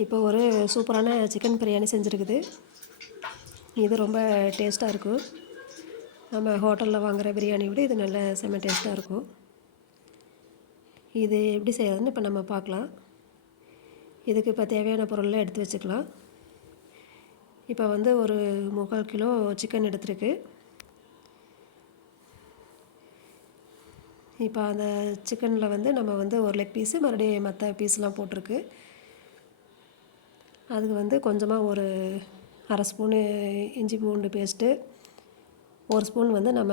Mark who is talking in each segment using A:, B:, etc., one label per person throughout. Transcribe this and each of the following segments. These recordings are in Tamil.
A: இப்போ ஒரு சூப்பரான சிக்கன் பிரியாணி செஞ்சுருக்குது. இது ரொம்ப டேஸ்ட்டாக இருக்கும். நம்ம ஹோட்டலில் வாங்குகிற பிரியாணி விட இது நல்ல செம்ம டேஸ்ட்டாக இருக்கும். இது எப்படி செய்யறதுன்னு இப்போ நம்ம பார்க்கலாம் இதுக்கு இப்போ தேவையான பொருள்லாம் எடுத்து வச்சுக்கலாம். இப்போ வந்து ஒரு முக்கால் கிலோ சிக்கன் எடுத்துருக்கு. இப்போ அந்த சிக்கனில் வந்து நம்ம வந்து ஒரு லெக் பீஸு மறுபடியும் மற்ற பீஸ்லாம் போட்டிருக்கு. அதுக்கு வந்து கொஞ்சமாக ஒரு அரை ஸ்பூனு இஞ்சி பூண்டு பேஸ்ட்டு ஒரு ஸ்பூன் வந்து நம்ம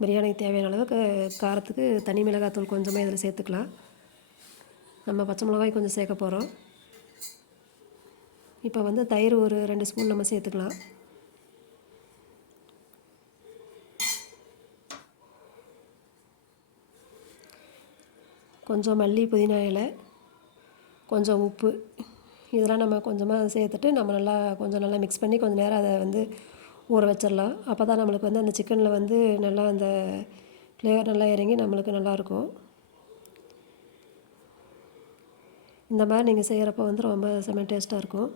A: பிரியாணிக்கு தேவையான அளவுக்கு காரத்துக்கு தனி மிளகாத்தூள் கொஞ்சமாக இதில் சேர்த்துக்கலாம். நம்ம பச்சை மிளகாய் கொஞ்சம் சேர்க்க போகிறோம் இப்போ வந்து தயிர் ஒரு ரெண்டு ஸ்பூன் நம்ம சேர்த்துக்கலாம். கொஞ்சம் மல்லி புதினா இலை கொஞ்சம் உப்பு இதெல்லாம் நம்ம கொஞ்சமாக சேர்த்துட்டு நம்ம நல்லா கொஞ்சம் நல்லா மிக்ஸ் பண்ணி கொஞ்சம் நேரம் அதை வந்து ஊற வச்சிடலாம். அப்போ தான் நம்மளுக்கு வந்து அந்த சிக்கனில் வந்து நல்லா அந்த ஃப்ளேவர் நல்லா இறங்கி நம்மளுக்கு நல்லாயிருக்கும் இந்த மாதிரி நீங்கள் செய்கிறப்போ வந்து ரொம்ப செம்ம டேஸ்ட்டாக இருக்கும்.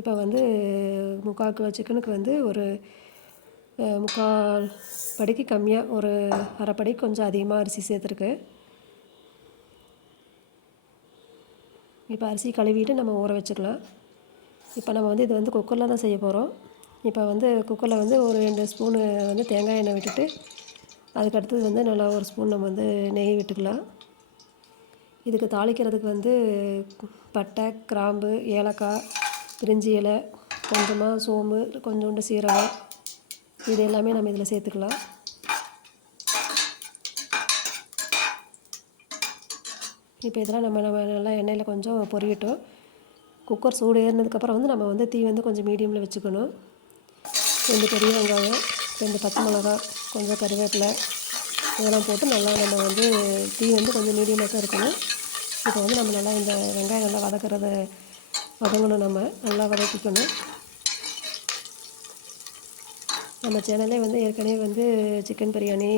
A: இப்போ வந்து முக்கால் கிலோ சிக்கனுக்கு வந்து ஒரு முக்கால் படிக்கு கம்மியாக ஒரு அரைப்படி கொஞ்சம் அதிகமாக அரிசி சேர்த்துருக்கு. இப்போ அரிசி கழுவிட்டு நம்ம ஊற வச்சுக்கலாம். இப்போ நம்ம வந்து இது வந்து குக்கரில் தான் செய்ய போகிறோம் இப்போ வந்து குக்கரில் வந்து ஒரு ரெண்டு ஸ்பூனு வந்து தேங்காய் எண்ணெய் விட்டுட்டு அதுக்கடுத்தது வந்து நல்லா ஒரு ஸ்பூன் நம்ம வந்து நெய் விட்டுக்கலாம். இதுக்கு தாளிக்கிறதுக்கு வந்து பட்டை கிராம்பு ஏலக்காய் பிரிஞ்சி இலை கொஞ்சமாக சோம்பு கொஞ்சோண்டு சீரகம் இது எல்லாமே நம்ம இதில் சேர்த்துக்கலாம். இப்போ இதெல்லாம் நம்ம நம்ம நல்லா எண்ணெயில் கொஞ்சம் பொரியட்டும். குக்கர் சூடு ஏறினதுக்கப்புறம் வந்து நம்ம வந்து தீ வந்து கொஞ்சம் மீடியமில் வச்சுக்கணும். ரெண்டு பெரிய வெங்காயம் ரெண்டு பச்சை மிளகா கொஞ்சம் கருவேப்பிலை இதெல்லாம் போட்டு நல்லா நம்ம வந்து தீ வந்து கொஞ்சம் மீடியமாக தான் இருக்கணும். இப்போ வந்து நம்ம நல்லா இந்த வெங்காயம் நல்லா வதக்கிறத வதங்கணும் நம்ம நல்லா வதக்கிக்கணும். நம்ம சேனல்லே வந்து ஏற்கனவே வந்து சிக்கன் பிரியாணி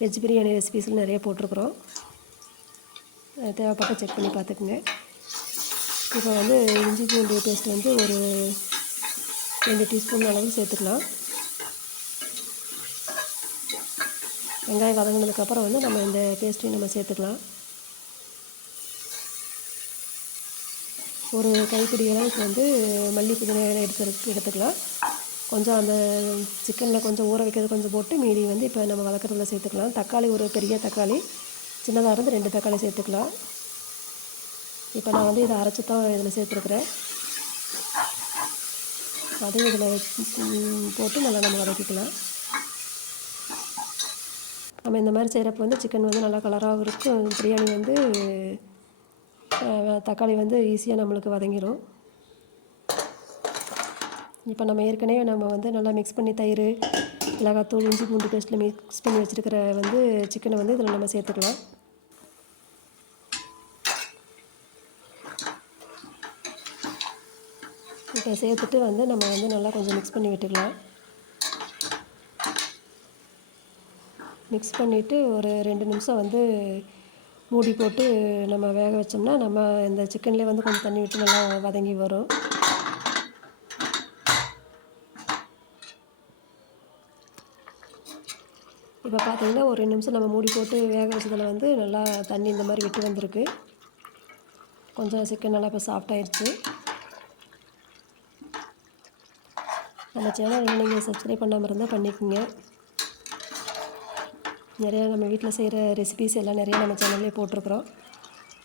A: வெஜ் பிரியாணி ரெசிபீஸ்லாம் நிறைய போட்டிருக்குறோம். தேவைப்பட்ட செக் பண்ணி பார்த்துக்குங்க. இப்போ வந்து இஞ்சி பூண்டு பேஸ்ட் வந்து ஒரு ரெண்டு டீஸ்பூன் அளவு சேர்த்துக்கலாம். வெங்காயம் வதங்கினதுக்கப்புறம் வந்து நம்ம இந்த பேஸ்ட்டையும் நம்ம சேர்த்துக்கலாம். ஒரு கைப்பிடி அளவுக்கு வந்து மல்லி புதினா எடுத்து எடுத்துக்கலாம். கொஞ்சம் அந்த சிக்கனில் கொஞ்சம் ஊற வைக்கிறது கொஞ்சம் போட்டு மீதி வந்து இப்போ நம்ம வளர்க்குறதுல சேர்த்துக்கலாம். தக்காளி ஒரு பெரிய தக்காளி. சின்னதாக இருந்து ரெண்டு தக்காளி சேர்த்துக்கலாம். இப்போ நான் வந்து இதை அரைச்சி தான் இதில் சேர்த்துருக்குறேன். அதையும் இதில் போட்டு நல்லா நம்ம வதக்கிக்கலாம். நம்ம இந்த மாதிரி செய்கிறப்ப வந்து சிக்கன் வந்து நல்லா கலராகவும் இருக்கும் பிரியாணி வந்து தக்காளி வந்து ஈஸியாக நம்மளுக்கு வதங்கிடும் இப்போ நம்ம ஏற்கனவே நம்ம வந்து நல்லா மிக்ஸ் பண்ணி தயிர் மிளகாத்தூள் இஞ்சி பூண்டு பேஸ்ட்டில் மிக்ஸ் பண்ணி வச்சுருக்கிற வந்து சிக்கனை வந்து இதில் நம்ம சேர்த்துக்கலாம். சேர்த்துட்டு வந்து நம்ம வந்து நல்லா கொஞ்சம் மிக்ஸ் பண்ணி விட்டுக்கலாம். மிக்ஸ் பண்ணிவிட்டு ஒரு ரெண்டு நிமிஷம் வந்து மூடி போட்டு நம்ம வேக வச்சோம்னா நம்ம இந்த சிக்கன்லேயே வந்து கொஞ்சம் தண்ணி விட்டு நல்லா வதங்கி வரும். இப்போ பார்த்தீங்கன்னா ஒரு ரெண்டு நிமிஷம் நம்ம மூடி போட்டு வேக வச்சதில் வந்து நல்லா தண்ணி இந்த மாதிரி விட்டு வந்திருக்கு. கொஞ்சம் சிக்கன் நல்லா இப்போ சாஃப்டாயிருச்சு நம்ம சேனல் நீங்கள் சப்ஸ்கிரைப் பண்ணாமல் இருந்தால் பண்ணிக்கோங்க. நிறையா நம்ம வீட்டில் செய்கிற ரெசிபிஸ் எல்லாம் நிறையா நம்ம சேனல்லே போட்டிருக்குறோம்.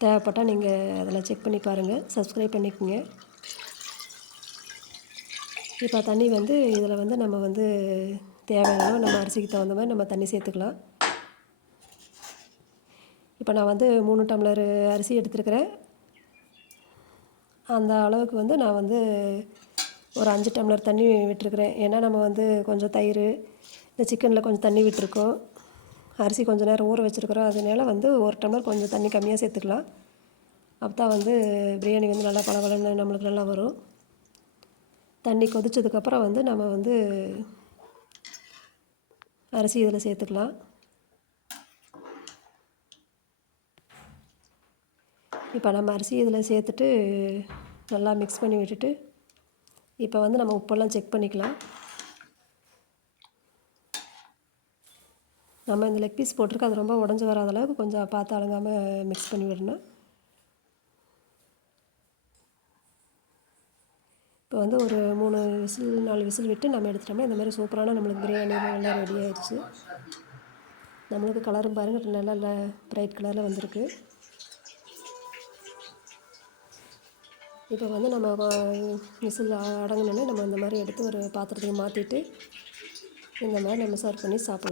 A: தேவைப்பட்டால் நீங்கள் அதில் செக் பண்ணி பாருங்கள் சப்ஸ்கிரைப் பண்ணிக்கோங்க. இப்போ தண்ணி வந்து இதில் வந்து நம்ம வந்து தேவையான நம்ம அரிசிக்கு தகுந்த மாதிரி நம்ம தண்ணி சேர்த்துக்கலாம். இப்போ நான் வந்து மூணு டம்ளர் அரிசி எடுத்துருக்கிறேன். அந்த அளவுக்கு வந்து நான் வந்து ஒரு அஞ்சு டம்ளர் தண்ணி விட்டுருக்குறேன். ஏன்னா நம்ம வந்து கொஞ்சம் தயிர் இந்த சிக்கனில் கொஞ்சம் தண்ணி விட்டுருக்கோம். அரிசி கொஞ்சம் நேரம் ஊற வச்சுருக்குறோம். அதனால வந்து ஒரு டம்ளர் கொஞ்சம் தண்ணி கம்மியாக சேர்த்துக்கலாம். அப்போ தான் வந்து பிரியாணி வந்து நல்லா பளபளன்னு நம்மளுக்கு நல்லா வரும். தண்ணி கொதிச்சதுக்கப்புறம் வந்து நம்ம வந்து அரிசி இதில் சேர்த்துக்கலாம். இப்போ நம்ம அரிசி இதில் சேர்த்துட்டு நல்லா மிக்ஸ் பண்ணி விட்டுட்டு இப்போ வந்து நம்ம உப்பெல்லாம் செக் பண்ணிக்கலாம். நம்ம இந்த லெக் பீஸ் போட்டிருக்கோம் அது ரொம்ப உடஞ்சி வராத அளவுக்கு கொஞ்சம் பார்த்து அழுங்காமல் மிக்ஸ் பண்ணி விடணும். இப்போ வந்து ஒரு மூணு விசில் நாலு விசில் விட்டு நம்ம எடுத்துட்டோம்னா இந்த மாதிரி சூப்பரான நம்மளுக்கு பிரியாணி நல்லா ரெடி ஆயிடுச்சு. நம்மளுக்கு கலரும் பாருங்கள் நல்லா ப்ரைட் கலரில் வந்திருக்கு. இப்போ வந்து நம்ம விசில் அடங்கினோடனே நம்ம இந்த மாதிரி எடுத்து ஒரு பாத்திரத்துக்கு மாற்றிட்டு இந்த மாதிரி நம்ம சர்வ் பண்ணி சாப்பிடலாம்.